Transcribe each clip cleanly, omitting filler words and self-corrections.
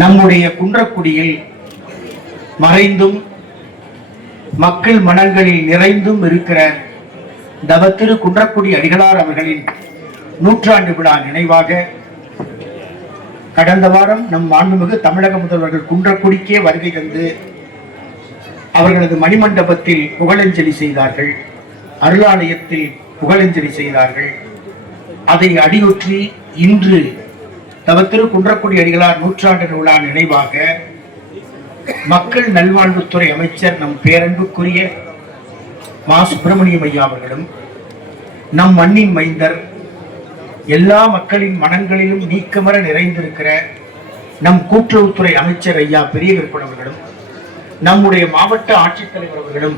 நம்முடைய குன்றக்குடியில் மறைந்தும் மக்கள் மனங்களில் நிறைந்தும் இருக்கிற தவத்திரு குன்றக்குடி அடிகளார் அவர்களின் நூற்றாண்டு விழா நினைவாக கடந்த வாரம் நம் மாண்புமிகு தமிழக முதல்வர்கள் குன்றக்குடிக்கே வருகை தந்து அவர்களது மணிமண்டபத்தில் புகழஞ்சலி செய்தார்கள். அருளாலயத்தில் புகழஞ்சலி செய்தார்கள். அதை அடியொற்றி இன்று தவத்திரு குன்றக்குடி அடிகளார் நூற்றாண்டு விழா நினைவாக மக்கள் நல்வாழ்வுத்துறை அமைச்சர் நம் பேரன்புக்குரிய மா சுப்பிரமணியம் ஐயா அவர்களும், நம் மண்ணின் மைந்தர், எல்லா மக்களின் மனங்களிலும் நீக்கமர நிறைந்திருக்கிற நம் கூட்டுறவுத்துறை அமைச்சர் ஐயா பெரிய கருப்பன் அவர்களும், நம்முடைய மாவட்ட ஆட்சித்தலைவர் அவர்களும்,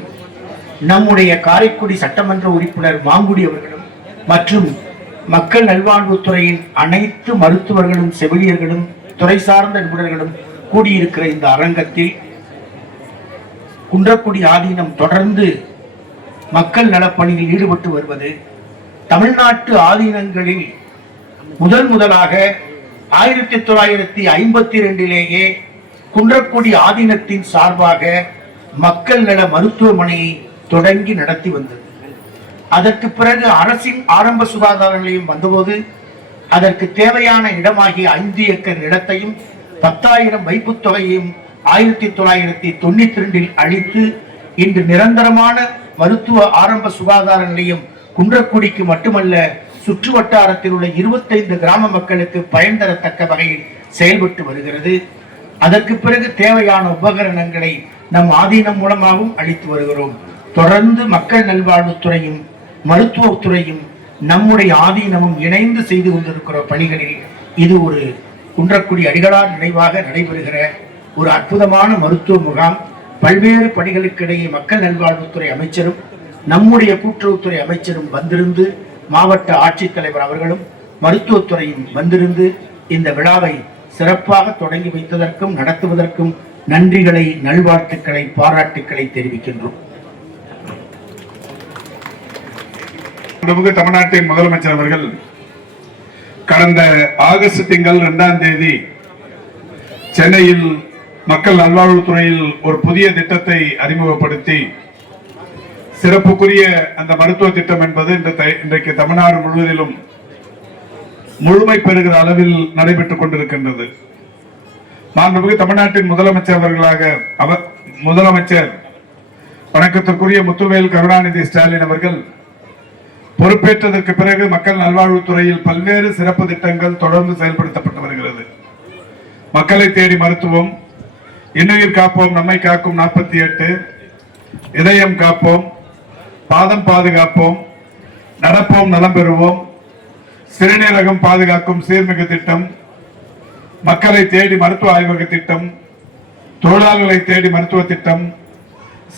நம்முடைய காரைக்குடி சட்டமன்ற உறுப்பினர் மாங்குடி அவர்களும் மற்றும் மக்கள் நல்வாழ்வுத்துறையின் அனைத்து மருத்துவர்களும் செவிலியர்களும் துறை சார்ந்த நிபுணர்களும் கூடியிருக்கிற இந்த அரங்கத்தில் குன்றக்குடி ஆதீனம் தொடர்ந்து மக்கள் நலப்பணியில் ஈடுபட்டு வருவது தமிழ்நாட்டு ஆதீனங்களில் முதலாக 1952 குன்றக்குடி ஆதீனத்தின் சார்பாக மக்கள் நல மருத்துவமனையை தொடங்கி நடத்தி வந்தது. அதற்கு பிறகு அரசின் ஆரம்ப சுகாதார நிலையம் வந்தபோது அதற்கு தேவையான இடமாகிய 5 ஏக்கர் நிலத்தையும் 10,000 வைப்பு தொகையையும் 1992 அளித்து இன்று நிரந்தரமான மருத்துவ ஆரம்ப சுகாதார நிலையம் குன்றக்குடிக்கு மட்டுமல்ல சுற்று வட்டாரத்தில் உள்ள 25 கிராம மக்களுக்கு பயன் தரத்தக்க வகையில் செயல்பட்டு வருகிறது. அதற்கு பிறகு தேவையான உபகரணங்களை நம் ஆதீனம் மூலமாகவும் அளித்து வருகிறோம். தொடர்ந்து மக்கள் நல்வாழ்வுத்துறையும் மருத்துவத்துறையும் நம்முடைய ஆதீனமும் இணைந்து செய்து கொண்டிருக்கிற பணிகளில் இது ஒரு குன்றக்குடி அடிகளார் நினைவாக நடைபெறுகிற ஒரு அற்புதமான மருத்துவ முகாம். பல்வேறு பணிகளுக்கிடையே மக்கள் நல்வாழ்வுத்துறை அமைச்சரும் நம்முடைய கூட்டுறவுத்துறை அமைச்சரும் வந்திருந்து, மாவட்ட ஆட்சித்தலைவர் அவர்களும் மருத்துவத்துறையும் வந்திருந்து இந்த விழாவை சிறப்பாக தொடங்கி வைத்ததற்கும் நடத்துவதற்கும் நன்றிகளை, நல்வாழ்த்துக்களை, பாராட்டுக்களை தெரிவிக்கின்றோம். தமிழ்நாட்டின் முதலமைச்சர் அவர்கள் கடந்த ஆகஸ்ட் திங்கள் 2ஆம் தேதி சென்னையில் மக்கள் நல்வாழ்வுத்துறையில் ஒரு புதிய திட்டத்தை அறிமுகப்படுத்தி சிறப்புக்குரிய அந்த மருத்துவ திட்டம் என்பது இன்றைக்கு தமிழ்நாடு முழுவதிலும் முழுமை பெறுகிற அளவில் நடைபெற்றுக் கொண்டிருக்கின்றது. மாண்புமிகு தமிழ்நாட்டின் முதலமைச்சர் அவர்களாக முதலமைச்சர் வணக்கத்திற்குரிய முத்துவேல் கருணாநிதி ஸ்டாலின் அவர்கள் பொறுப்பேற்றதற்கு பிறகு மக்கள் நல்வாழ்வுத்துறையில் பல்வேறு சிறப்பு திட்டங்கள் தொடர்ந்து செயல்படுத்தப்பட்டு வருகிறது. மக்களை தேடி மருத்துவம், இன்னுயிர் காப்போம் நம்மை காக்கும் 48, இதயம் காப்போம், பாதம் பாதுகாப்போம், நடப்போம் நலம் பெறுவோம், சிறுநீரகம் பாதுகாக்கும் சீர்மிகு திட்டம், மக்களை தேடி மருத்துவ ஆய்வக திட்டம், தொழிலாளர்களை தேடி மருத்துவ திட்டம்,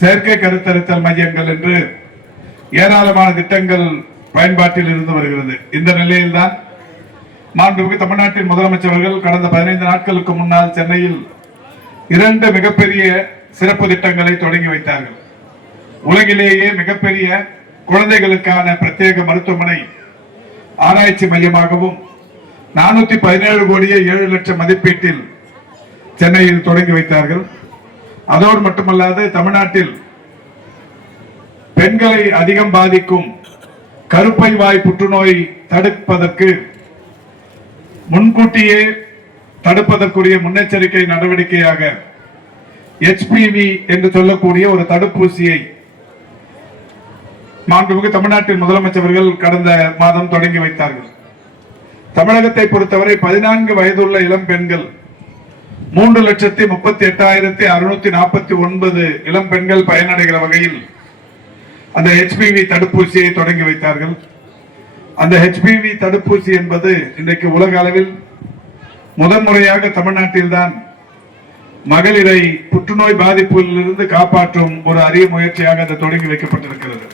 செயற்கை கருத்தரித்தல் மையங்கள் என்று ஏராளமான திட்டங்கள் பயன்பாட்டில் இருந்து வருகிறது. இந்த நிலையில்தான் மாண்புமிகு தமிழ்நாட்டின் முதலமைச்சர்கள் கடந்த 15 நாட்களுக்கு முன்னால் சென்னையில் 2 மிகப்பெரிய சிறப்பு திட்டங்களை தொடங்கி வைத்தார்கள். உலகிலேயே மிகப்பெரிய குழந்தைகளுக்கான பிரத்யேக மருத்துவமனை ஆராய்ச்சி மையமாகவும் 417 கோடியே 7 லட்சம் மதிப்பீட்டில் சென்னையில் தொடங்கி வைத்தார்கள். அதோடு மட்டுமல்லாது தமிழ்நாட்டில் பெண்களை அதிகம் பாதிக்கும் கருப்பை வாய் புற்றுநோய் தடுப்பதற்கு முன்கூட்டியே தடுப்பதற்குரிய முன்னெச்சரிக்கை நடவடிக்கையாக HPV என்று சொல்லக்கூடிய ஒரு தடுப்பூசியை மாண்புமிகு தமிழ்நாட்டின் முதலமைச்சர்கள் கடந்த மாதம் தொடங்கி வைத்தார்கள். தமிழகத்தை பொறுத்தவரை 14 வயதுள்ள இளம் பெண்கள் 3,38,649 இளம் பெண்கள் பயனடைகிற வகையில் அந்த HPV தடுப்பூசியை தொடங்கி வைத்தார்கள். அந்த HPV தடுப்பூசி என்பது இன்றைக்கு உலக அளவில் முதன்முறையாக தமிழ்நாட்டில் தான் மகளிரை புற்றுநோய் பாதிப்பில் இருந்து காப்பாற்றும் ஒரு அரிய முயற்சியாக அது தொடங்கி வைக்கப்பட்டிருக்கிறது.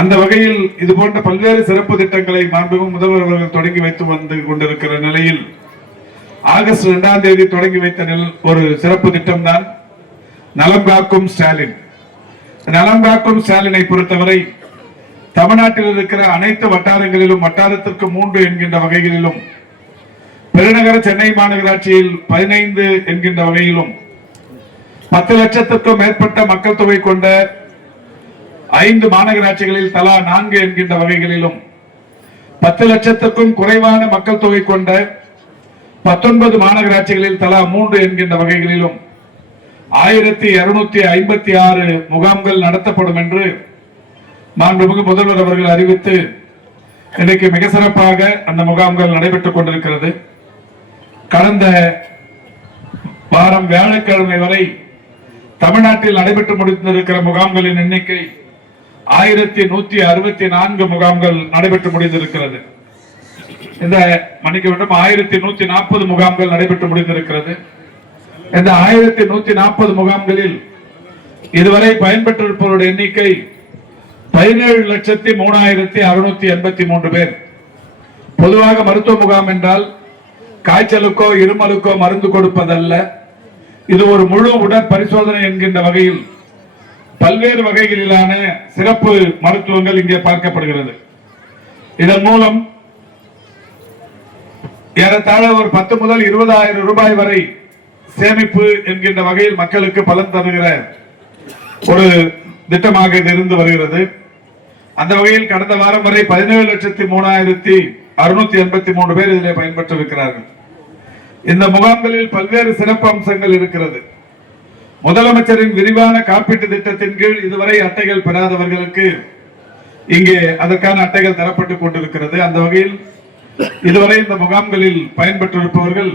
அந்த வகையில் இது போன்ற பல்வேறு சிறப்பு திட்டங்களை மாண்புமிகு முதல்வர் அவர்கள் தொடங்கி வைத்து வந்து கொண்டிருக்கிற நிலையில் ஆகஸ்ட் 2ஆம் தேதி தொடங்கி வைத்த ஒரு சிறப்பு திட்டம் தான் நலம் காக்கும் ஸ்டாலின். நலம் காக்கும் ஸ்டாலினை பொறுத்தவரை தமிழ்நாட்டில் இருக்கிற அனைத்து வட்டாரங்களிலும் வட்டாரத்திற்கு 3 என்கின்ற வகைகளிலும், பெருநகர சென்னை மாநகராட்சியில் 15 என்கின்ற வகையிலும், 10 லட்சத்திற்கும் மேற்பட்ட மக்கள் தொகை கொண்ட 5 மாநகராட்சிகளில் தலா 4 என்கின்ற வகைகளிலும், 10 லட்சத்திற்கும் குறைவான மக்கள் தொகை கொண்ட 19 மாநகராட்சிகளில் தலா 3 என்கின்ற வகைகளிலும் 1256 முகாம்கள் நடத்தப்படும் என்று மாண்புமிகு முதல்வர் அவர்கள் அறிவித்து இன்றைக்கு மிக சிறப்பாக அந்த முகாம்கள் நடைபெற்றுக் கொண்டிருக்கிறது. கடந்த வாரம் வியாழக்கிழமை வரை தமிழ்நாட்டில் நடைபெற்று முடிந்திருக்கிற முகாம்களின் எண்ணிக்கை 1164 முகாம்கள் நடைபெற்று முடிந்திருக்கிறது. இந்த மன்னிக்க வேண்டும், 1140 முகாம்கள் நடைபெற்று முடிந்திருக்கிறது. இந்த 1140 முகாம்களில் இதுவரை பயன்பெற்றிருப்பவருடைய எண்ணிக்கை 17,03,683 பேர். பொதுவாக மருத்துவ முகாம் என்றால் காய்ச்சலுக்கோ இருமலுக்கோ மருந்து கொடுப்பதல்ல, இது ஒரு முழு உடற்பரிசோதனை என்கின்ற வகையில் பல்வேறு வகைகளிலான சிறப்பு மருத்துவங்கள் இங்கே பார்க்கப்படுகிறது. இதன் மூலம் ஏறத்தாழ ஒரு 10 முதல் 20,000 ரூபாய் வரை சேமிப்பு என்கின்ற வகையில் மக்களுக்கு பலன் தருகிற ஒரு திட்டமாக இது இருந்து வருகிறது. அந்த வகையில் கடந்த வாரம் வரை 17,03,683 பேர் இதிலே பயன்பெற்றிருக்கிறார்கள். இந்த முகாம்களில் பல்வேறு சிறப்பு அம்சங்கள் இருக்கிறது. முதலமைச்சரின் விரிவான காப்பீட்டு திட்டத்தின் கீழ் இதுவரை அட்டைகள் பெறாதவர்களுக்கு இங்கே அதற்கான அட்டைகள் தரப்பட்டுக் கொண்டிருக்கிறது. அந்த வகையில் இதுவரை இந்த முகாம்களில் பயன்பெற்றிருப்பவர்கள்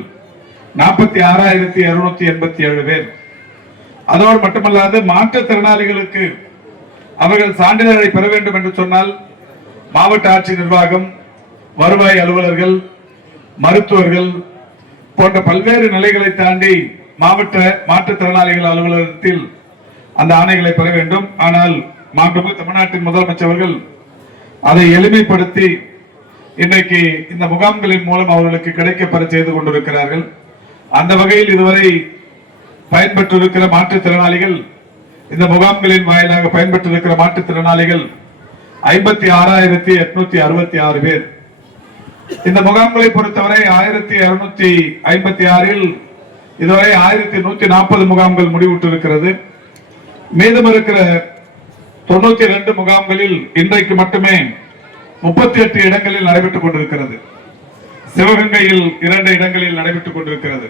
46,287 பேர். அதோடு மட்டுமல்லாது மாற்றுத்திறனாளிகளுக்கு அவர்கள் சான்றிதழை பெற வேண்டும் என்று சொன்னால் மாவட்ட ஆட்சி நிர்வாகம், வருவாய் அலுவலர்கள், மருத்துவர்கள் போன்ற பல்வேறு நிலைகளை தாண்டி மாவட்ட மாற்றுத்திறனாளிகள் அலுவலகத்தில் அந்த ஆணைகளை பெற வேண்டும். ஆனால் மாண்புமிகு தமிழ்நாட்டின் முதலமைச்சர்கள் அதை எளிமைப்படுத்தி இன்றைக்கு இந்த முகாம்களின் மூலம் அவர்களுக்கு கிடைக்கப்பெற செய்து கொண்டிருக்கிறார்கள். அந்த வகையில் இதுவரை பயன்பெற்றிருக்கிற மாற்றுத்திறனாளிகள், இந்த முகாம்களின் வாயிலாக பயன்பெற்றிருக்கிற மாற்றுத்திறனாளிகள் 56,866 பேர். இந்த முகாம்களை பொறுத்தவரை 1256 இதுவரை 1140 முகாம்கள் முடிவுற்றிருக்கிறது. மீதம் இருக்கிற 92 முகாம்களில் இன்றைக்கு மட்டுமே 38 இடங்களில் நடைபெற்றுக் கொண்டிருக்கிறது. சிவகங்கையில் 2 இடங்களில் நடைபெற்றுக் கொண்டிருக்கிறது.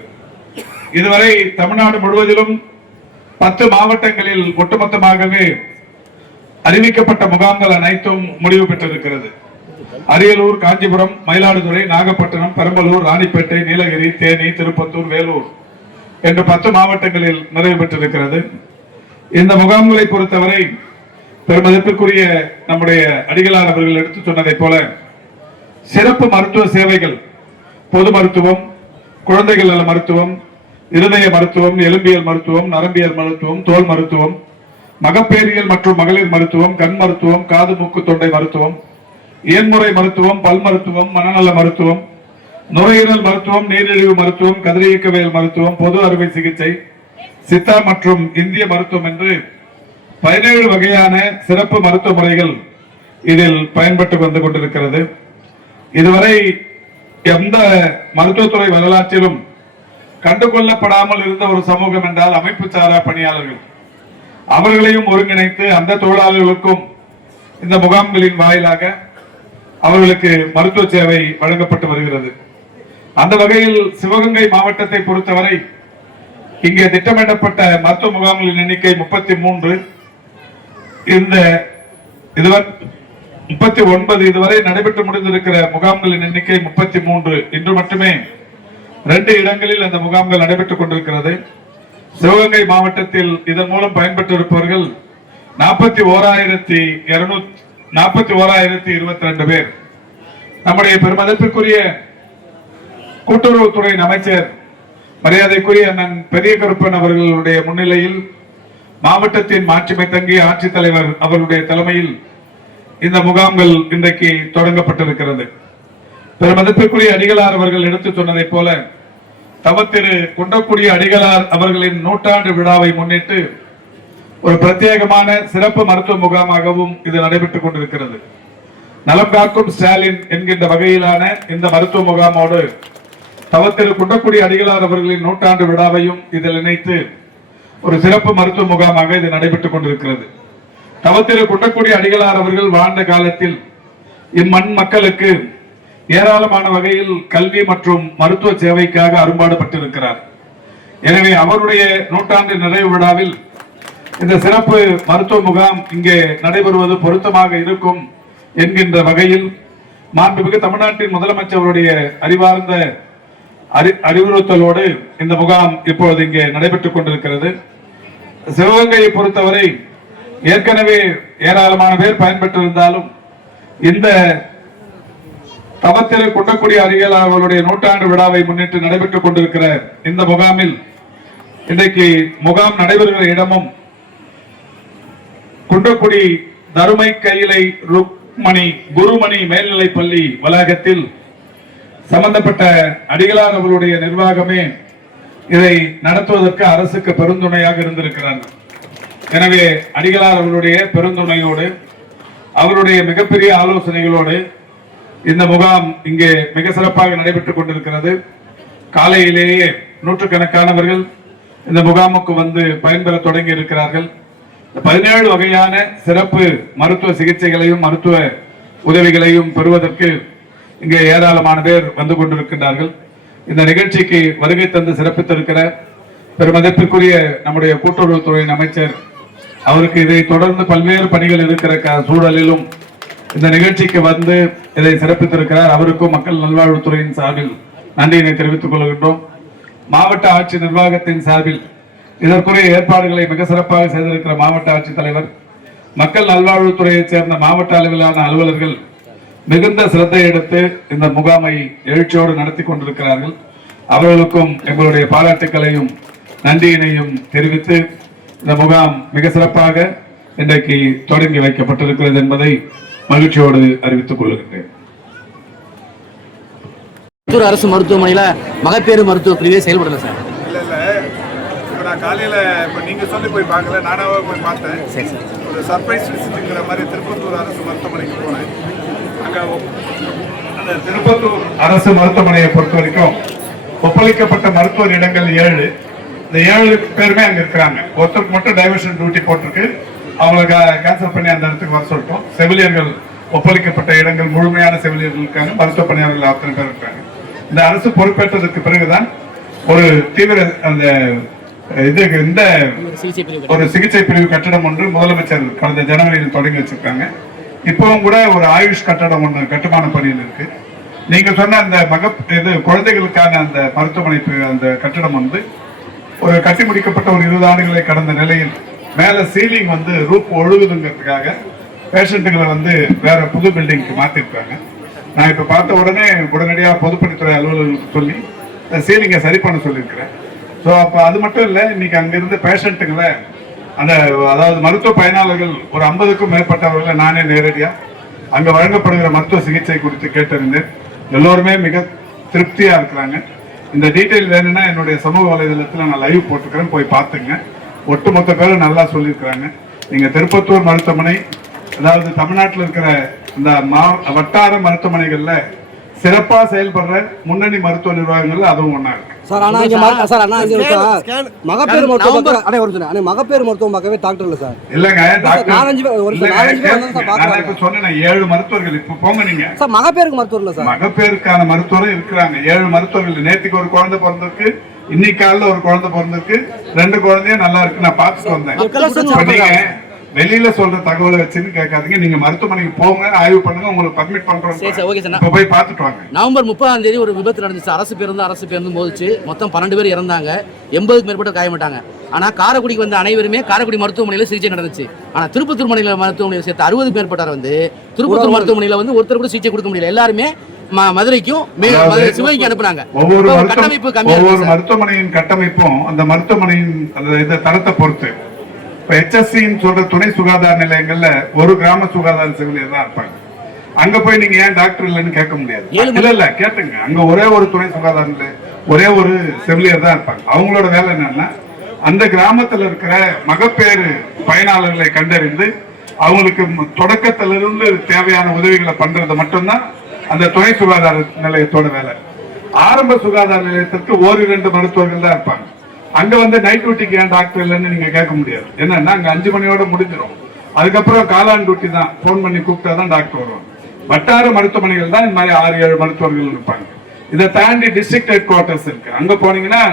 இதுவரை தமிழ்நாடு முழுவதிலும் 10 மாவட்டங்களில் ஒட்டுமொத்தமாகவே அறிவிக்கப்பட்ட முகாம்கள் அனைத்தும் முடிவு பெற்றிருக்கிறது. அரியலூர், காஞ்சிபுரம், மயிலாடுதுறை, நாகப்பட்டினம், பெரம்பலூர், ராணிப்பேட்டை, நீலகிரி, தேனி, திருப்பத்தூர், வேலூர் என்று 10 மாவட்டங்களில் நிறைவு பெற்றிருக்கிறது. இந்த முகாம்களை பொறுத்தவரை பெருமதிப்பிற்குரிய நம்முடைய அடிகளார் அவர்கள் எடுத்து சொன்னதை போல சிறப்பு மருத்துவ சேவைகள், பொது மருத்துவம், குழந்தைகள் நல மருத்துவம், இருதய மருத்துவம், எலும்பியல் மருத்துவம், நரம்பியல் மருத்துவம், தோல் மருத்துவம், மகப்பேறியல் மற்றும் மகளிர் மருத்துவம், கண் மருத்துவம், காது மூக்கு தொண்டை மருத்துவம், இயன்முறை மருத்துவம், பல் மருத்துவம், மனநல மருத்துவம், நுரையீரல் மருத்துவம், நீரிழிவு மருத்துவம், கதிரியக்கவியல் மருத்துவம், பொது அறுவை சிகிச்சை, சித்தா மற்றும் இந்திய மருத்துவம் என்று 17 வகையான சிறப்பு மருத்துவ முறைகள் இதில் பயன்பட்டு வந்து கொண்டிருக்கிறது. இதுவரை எந்த மருத்துவத்துறை வரலாற்றிலும் கண்டுகொள்ளப்படாமல் இருந்த ஒரு சமூகம் என்றால் அமைப்பு சாரா பணியாளர்கள். அவர்களையும் ஒருங்கிணைத்து அந்த தொழிலாளர்களுக்கும் இந்த முகாம்களின் வாயிலாக அவர்களுக்கு மருத்துவ சேவை வழங்கப்பட்டு வருகிறது. அந்த வகையில் சிவகங்கை மாவட்டத்தை பொறுத்தவரை இங்கே திட்டமிடப்பட்ட மருத்துவ முகாம்களின் எண்ணிக்கை 33. இந்த 39 இதுவரை நடைபெற்று முடிந்திருக்கிற முகாம்களின் எண்ணிக்கை 33. இன்று மட்டுமே 2 இடங்களில் அந்த முகாம்கள் நடைபெற்றுக் கொண்டிருக்கிறது. சிவகங்கை மாவட்டத்தில் இதன் மூலம் பயன்பெற்றிருப்பவர்கள் 41,222 பேர். நம்முடைய பெருமதிப்பிற்குரிய கூட்டுறவுத்துறை அமைச்சர் மரியாதைக்குரிய அண்ணன் பெரிய கருப்பன் அவர்களுடைய முன்னிலையில் மாவட்டத்தின் மாட்சிமை தங்கிய ஆட்சித்தலைவர் அவர்களுடைய தலைமையில் இந்த முகாம்கள் இன்றைக்கு தொடங்கப்பட்டிருக்கிறது. பெருமதிப்பிற்குரிய அடிகளார் அவர்கள் எடுத்து சொன்னதை போல தவத்திரு குன்றக்குடி அடிகளார் அவர்களின் நூற்றாண்டு விழாவை முன்னிட்டு ஒரு பிரத்யேகமான சிறப்பு மருத்துவ முகாமாகவும் இது நடைபெற்றுக் கொண்டிருக்கிறது. நலம் காக்கும் ஸ்டாலின் என்கின்ற வகையிலான இந்த மருத்துவ முகாமோடு தவத்திரு குன்றக்குடி அடிகளார் அவர்களின் நூற்றாண்டு விழாவையும் இதில் இணைத்து ஒரு சிறப்பு மருத்துவ முகாமாக இது நடைபெற்றுக் கொண்டிருக்கிறது. தவத்திரு குன்றக்குடி அடிகளார் அவர்கள் வாழ்ந்த காலத்தில் இம்மண் மக்களுக்கு ஏராளமான வகையில் கல்வி மற்றும் மருத்துவ சேவைக்காக அரும்பாடுபட்டிருக்கிறார். எனவே அவருடைய நூற்றாண்டு நிறைவு விழாவில் இந்த சிறப்பு மருத்துவ முகாம் இங்கே நடைபெறுவது பொருத்தமாக இருக்கும் என்கின்ற வகையில் மாண்புமிகு தமிழ்நாட்டின் முதலமைச்சருடைய அறிவார்ந்த அறிவுறுத்தலோடு இந்த முகாம் இப்பொழுது இங்கே நடைபெற்றுக் கொண்டிருக்கிறது. சிவகங்கையை பொறுத்தவரை ஏற்கனவே ஏராளமான பேர் பயன்பெற்றிருந்தாலும் இந்த தவத்திரு குன்றக்குடி அடிகளார் அவர்களுடைய நூற்றாண்டு விழாவை முன்னிட்டு நடைபெற்றுக் கொண்டிருக்கிற இந்த முகாமில் இன்றைக்கு முகாம் நடைபெறுகிற இடமும் குன்றக்குடி தருமை கையிலை ருக்மணி குருமணி மேல்நிலைப் பள்ளி வளாகத்தில் சம்பந்தப்பட்ட அடிகளார் அவர்களுடைய நிர்வாகமே இதை நடத்துவதற்கு அரசுக்கு பெருந்துணையாக இருந்திருக்கிறார்கள். எனவே அடிகளார் அவர்களுடைய பெருந்துணையோடு அவருடைய மிகப்பெரிய ஆலோசனைகளோடு இந்த முகாம் இங்கே மிக சிறப்பாக நடைபெற்றுக் கொண்டிருக்கிறது. காலையிலேயே நூற்றுக்கணக்கானவர்கள் இந்த முகாமுக்கு வந்து பயன்பெற தொடங்கி இருக்கிறார்கள். 17 வகையான சிறப்பு மருத்துவ சிகிச்சைகளையும் மருத்துவ உதவிகளையும் பெறுவதற்கு இங்கே ஏராளமான பேர் வந்து கொண்டிருக்கின்றார்கள். இந்த நிகழ்ச்சிக்கு வருகை தந்து சிறப்பித்திருக்கிற பெருமதிப்பிற்குரிய நம்முடைய கூட்டுறவுத்துறையின் அமைச்சர் அவருக்கு இதை தொடர்ந்து பல்வேறு பணிகள் இருக்கிற சூழலிலும் இந்த நிகழ்ச்சிக்கு வந்து இதை சிறப்பித்திருக்கிறார். அவருக்கும் மக்கள் நல்வாழ்வுத்துறையின் சார்பில் நன்றியினை தெரிவித்துக் கொள்கின்றோம். மாவட்ட ஆட்சி நிர்வாகத்தின் சார்பில் இதற்குரிய ஏற்பாடுகளை மிக சிறப்பாக செய்திருக்கிற மாவட்ட ஆட்சித்தலைவர், மக்கள் நல்வாழ்வுத்துறையைச் சேர்ந்த மாவட்ட அளவிலான அலுவலர்கள் மிகுந்த சிரத்தை எடுத்து இந்த முகாமை எழுச்சியோடு நடத்தி கொண்டிருக்கிறார்கள். அவர்களுக்கும் எங்களுடைய பாராட்டுக்களையும் நன்றியினையும் தெரிவித்து இந்த முகாம் மிக சிறப்பாக இன்றைக்கு தொடங்கி வைக்கப்பட்டிருக்கிறது என்பதை மகிழ்ச்சியோடு அறிவித்துக் கொள்கின்றேன். அரசு மருத்துவமனையில மகப்பேறு மருத்துவ பிரிவே செயல்படல சார். நான் காலையில் இப்போ நீங்கள் சொல்லி போய் பார்க்கல, நானாக போய் பார்த்தேன். ஒரு சர்ப்ரைஸ் விசிட்டுங்கிற மாதிரி திருப்பத்தூர் அரசு மருத்துவமனைக்கு போனேன். அங்கே அந்த திருப்பத்தூர் அரசு மருத்துவமனையை பொறுத்த வரைக்கும் ஒப்பளிக்கப்பட்ட மருத்துவர் இடங்கள் 7. இந்த 7 பேருமே அங்கே இருக்கிறாங்க. ஒருத்தருக்கு மட்டும் டைவர்ஷன் டியூட்டி போட்டிருக்கு. அவங்களுக்கு கேன்சல் பண்ணி அந்த இடத்துக்கு வர சொல்லிட்டோம். செவிலியர்கள் ஒப்பளிக்கப்பட்ட இடங்கள் முழுமையான செவிலியர்களுக்கான மருத்துவ பணியாளர்கள் அத்தனை பேர் இருக்காங்க. இந்த அரசு பொறுப்பேற்றதற்கு பிறகுதான் ஒரு தீவிர அந்த இந்த ஒரு சிகிச்சை பிரிவு கட்டடம் ஒன்று முதலமைச்சர் கடந்த ஜனவரியில் தொடங்கி வச்சிருக்காங்க. இப்பவும் கூட ஒரு ஆயுஷ் கட்டடம் ஒன்று கட்டுமான பணியில் இருக்கு. நீங்க சொன்ன அந்த குழந்தைகளுக்கான அந்த மருத்துவமனை அந்த கட்டடம் வந்து ஒரு கட்டி முடிக்கப்பட்ட ஒரு 20 ஆண்டுகளை கடந்த நிலையில் மேல சீலிங் வந்து ரூப் ஒழுகுதுங்கிறதுக்காக பேஷண்ட்டுகளை வந்து வேற புது பில்டிங்க்கு மாத்திருக்காங்க. நான் இப்ப பார்த்த உடனே உடனடியாக பொதுப்பணித்துறை அலுவலர்களுக்கு சொல்லி சீலிங்கை சரி பண்ண சொல்லியிருக்கிறேன். ஸோ அப்போ அது மட்டும் இல்லை, இன்னைக்கு அங்கிருந்த பேஷண்ட்டுங்களை அதாவது மருத்துவ பயனாளர்கள் ஒரு 50க்கும் மேற்பட்டவர்களை நானே நேரடியாக அங்கே வழங்கப்படுகிற மருத்துவ சிகிச்சை குறித்து கேட்டிருந்தேன். எல்லோருமே மிக திருப்தியா இருக்கிறாங்க. இந்த டீட்டெயில் வேணும்னா என்னுடைய சமூக வலைதளத்தில் நான் லைவ் போட்டுக்கிறேன், போய் பார்த்துங்க. ஒட்டுமொத்த பேரும் நல்லா சொல்லியிருக்கிறாங்க. நீங்க திருப்பத்தூர் மருத்துவமனை, அதாவது தமிழ்நாட்டில் இருக்கிற இந்த வட்டார மருத்துவமனைகள்ல சிறப்பா செயல்படுற முன்னணி மருத்துவ நிர்வாகங்கள் அதுவும் ஒண்ணா இருக்கு. மகப்பேறு மருத்துவம் பார்க்கவே டாக்டர் இல்ல சார். இல்லங்க இப்ப சொன்னேன் 7 மருத்துவர்கள். இப்ப போங்க நீங்க மகப்பேருக்கு மருத்துவர் இல்ல சார். மகப்பேருக்கான மருத்துவரும் இருக்கிறாங்க. 7 மருத்துவர்கள். நேற்றுக்கு ஒரு குழந்தை பிறந்திருக்கு, இன்னைக்கு காலைல ஒரு குழந்தை பிறந்திருக்கு. 2 குழந்தையும் நல்லா இருக்கு. நான் பார்த்துட்டு வந்தேன். வெளியில சொல்ற தகவலை வச்சுன்னு கேட்காதீங்க. நீங்க மருத்துவமனைக்கு போங்க, ஆய்வு பண்ணுங்க, உங்களுக்கு பர்மிட் பண்றோம். போய் பார்த்துட்டு வாங்க. நவம்பர் 30ஆம் தேதி ஒரு விபத்து நடந்துச்சு. அரசு பேருந்து மோதிச்சு. மொத்தம் 12 பேர் இறந்தாங்க, 80க்கு மேற்பட்ட காயப்பட்டாங்க. ஆனா காரைக்குடிக்கு வந்த அனைவருமே காரைக்குடி மருத்துவமனையில சிகிச்சை நடந்துச்சு. ஆனா திருப்பத்தூர் மருத்துவமனையில சேர்த்து 60 மேற்பட்டார் வந்து திருப்பத்தூர் மருத்துவமனையில வந்து ஒருத்தர் கூட சிகிச்சை கொடுக்க முடியல. எல்லாருமே மதுரைக்கும் சிவகங்கைக்கு அனுப்புனாங்க. ஒவ்வொரு மருத்துவமனையின் கட்டமைப்பும் அந்த மருத்துவமனையின் அந்த தரத்தை பொறுத்து. இப்ப HSCன்னு சொல்ற துணை சுகாதார நிலையங்கள்ல ஒரு கிராம சுகாதார செவிலியர் தான் இருப்பாங்க. அங்க போய் நீங்க ஏன் டாக்டர் இல்லைன்னு கேட்க முடியாது. இல்ல கேட்டுங்க. அங்க ஒரே ஒரு துணை சுகாதார நிலையம், ஒரே ஒரு செவிலியர் தான் இருப்பாங்க. அவங்களோட வேலை என்னன்னா அந்த கிராமத்தில் இருக்கிற மகப்பேறு பயனாளர்களை கண்டறிந்து அவங்களுக்கு தொடக்கத்திலிருந்து தேவையான உதவிகளை பண்றது மட்டும்தான் அந்த துணை சுகாதார நிலையத்தோட வேலை. ஆரம்ப சுகாதார நிலையத்திற்கு 1-2 மருத்துவர்கள் தான் இருப்பாங்க. அங்க வந்து நைட் டியூட்டிக்கு ஏன் டாக்டர் இல்லைன்னு நீங்க கேட்க முடியாது. என்னன்னா அங்க 5 மணியோட முடிஞ்சிடும். அதுக்கப்புறம் காலான் டியூட்டி தான், போன் பண்ணி கூப்பிட்டா தான் டாக்டர் வருவாங்க. வட்டார மருத்துவமனைகள் தான் இந்த மாதிரி 6-7 மருத்துவர்கள் இருப்பாங்க. இதை தாண்டி டிஸ்ட்ரிக்ட் ஹெட் குவார்டர்ஸ் இருக்கு. அங்க போனீங்கன்னா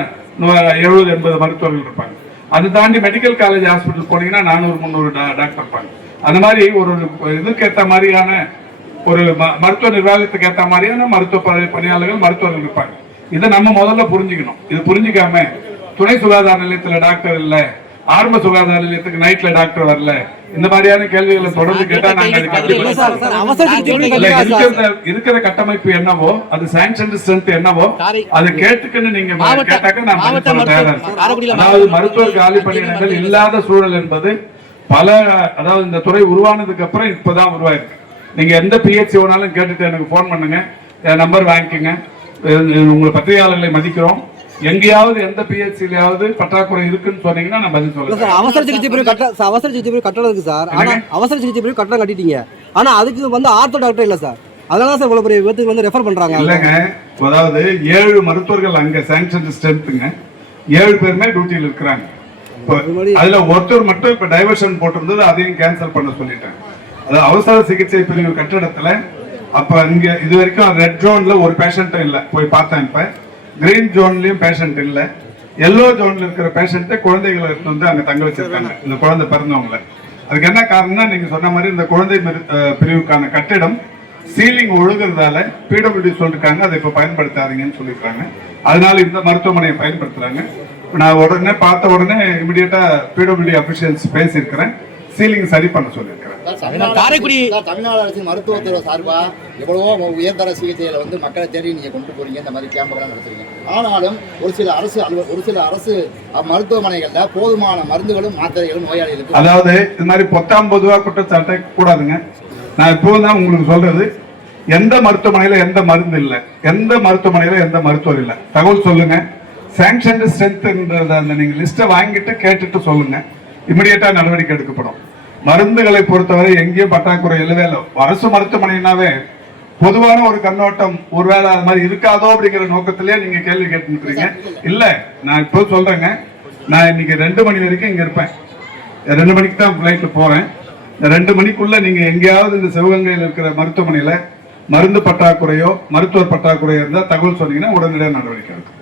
70-80 மருத்துவர்கள் இருப்பாங்க. அதை தாண்டி மெடிக்கல் காலேஜ் ஹாஸ்பிட்டல் போனீங்கன்னா 400-300 டாக்டர் இருப்பாங்க. அந்த மாதிரி ஒரு இதுக்கு ஏற்ற மாதிரியான ஒரு மருத்துவ நிர்வாகத்துக்கு ஏற்ற மாதிரியான மருத்துவ பணியாளர்கள் மருத்துவர்கள் இருப்பாங்க. இதை நம்ம முதல்ல புரிஞ்சுக்கணும். இது புரிஞ்சுக்காம துணை சுகாதார நிலையத்துல டாக்டர் இல்ல, ஆரம்ப சுகாதார நிலையத்துக்கு நைட்ல டாக்டர் வரல, இந்த மாதிரியான கேள்விகளை தொடர்ந்து கேட்டா நாங்க இருக்கிற கட்டமைப்பு என்னவோ, அது சாங்ஷன் ஸ்ட்ரென்த் என்னவோ அதை கேட்டுக்குன்னு நீங்க கேட்டாக்க நான் சொல்ல தயாரா இருக்கேன். அதாவது மருத்துவர் காலி பணியிடங்கள் இல்லாத சூழல் என்பது அதாவது இந்த துறை உருவானதுக்கு அப்புறம் இப்பதான் உருவாயிருக்கு. நீங்க எந்த பிஹெச்சி வேணாலும் கேட்டுட்டு எனக்கு போன் பண்ணுங்க, என் நம்பர் வாங்கிக்கோங்க, உங்களை பத்திரிகையாளர்களை மதிக்கிறோம். எங்கேயாவது எந்த பிஹெச்சிலயாவது பற்றாக்குறை இருக்குன்னு சொன்னீங்கன்னா நான் பதில் சொல்றேன். அவசர சிகிச்சை பிரிவு கட்டடம் இருக்கு சார். ஆனா அவசர சிகிச்சை பிரிவு கட்டடம் கட்டிட்டீங்க, ஆனா அதுக்கு வந்து ஆர்த்தோ டாக்டர் இல்ல சார். அதனால சார் இவ்வளவு பெரிய விபத்துக்கு வந்து ரெஃபர் பண்றாங்க. இல்லங்க, அதாவது 7 மருத்துவர்கள் அங்க சாங்ஷன் ஸ்ட்ரென்த்துங்க, 7 பேருமே டியூட்டியில் இருக்கிறாங்க. அதுல ஒருத்தர் மட்டும் இப்ப டைவர்ஷன் போட்டிருந்தது, அதையும் கேன்சல் பண்ண சொல்லிட்டாங்க. அதாவது அவசர சிகிச்சை பிரிவு கட்டடத்துல அப்ப இங்க இது வரைக்கும் ரெட் ஜோன்ல ஒரு பேஷண்ட்டும் இல்ல, போய் பார்த்தேன். இப்ப கிரீன் ஜோன்லயும் பேஷண்ட் இல்ல, எல்லோ ஜோன்ல இருக்கிற பேஷண்ட் குழந்தைகளை எடுத்து வந்து அங்க தங்க வச்சிருக்காங்க, இந்த குழந்தை பிறந்தவங்கள. அதுக்கு என்ன காரணம்னா நீங்க சொன்ன மாதிரி இந்த குழந்தை பிரிவுக்கான கட்டிடம் சீலிங் ஒழுங்குறதால பிடபிள்யூடி சொல்லிருக்காங்க, அதை இப்ப பயன்படுத்தாதீங்கன்னு சொல்லிருக்காங்க. அதனால இந்த மருத்துவமனையை பயன்படுத்துறாங்க. நான் உடனே பார்த்த உடனே இமிடியேட்டா பிடபிள்யூடி அபிஷியல்ஸ் பேசியிருக்கிறேன், சீலிங் சரி பண்ண சொல்லியிருக்கிறேன். தமிழ்நாடு அரசின் மருத்துவத்துறை சார்பா எவ்வளவோ உயர்தர சிகிச்சைகளை வந்து மக்களை தேடி நீங்க கொண்டு போறீங்க, இந்த மாதிரி கேம்பெல்லாம் நடத்துறீங்க. ஆனாலும் ஒரு சில அரசு மருத்துவமனைகள்ல போதுமான மருந்துகளும் மாத்திரைகளும் நோயாளிகளுக்கு, அதாவது இந்த மாதிரி 19 குற்றச்சாட்டை கூடாதுங்க. நான் இப்போ தான் உங்களுக்கு சொல்றது, எந்த மருத்துவமனையில எந்த மருந்து இல்லை, எந்த மருத்துவமனையில எந்த மருத்துவர் இல்லை, தகவல் சொல்லுங்க. சாங்ஷன் ஸ்ட்ரென்த் அந்த நீங்க லிஸ்ட்டை வாங்கிட்டு கேட்டுட்டு சொல்லுங்க, இமிடியேட்டா நடவடிக்கை எடுக்கப்படும். மருந்துகளை பொறுத்தவரை எங்கேயும் பற்றாக்குறை இல்லவே இல்லை. அரசு மருத்துவமனைனாவே பொதுவான ஒரு கண்ணோட்டம் ஒருவேளை அது மாதிரி இருக்காதோ அப்படிங்கிற நோக்கத்திலேயே நீங்க கேள்வி கேட்டுருக்கீங்க. இல்ல, நான் இப்போ சொல்றேங்க, நான் இன்னைக்கு 2 மணி வரைக்கும் இங்க இருப்பேன். 2 மணிக்கு தான் பிளைட்ல போறேன். இந்த 2 மணிக்குள்ள நீங்க எங்கேயாவது இந்த சிவகங்கையில் இருக்கிற மருத்துவமனையில மருந்து பற்றாக்குறையோ மருத்துவர் பற்றாக்குறையோ இருந்தால் தகவல் சொன்னீங்கன்னா உடனடியாக நடவடிக்கை எடுக்கும்.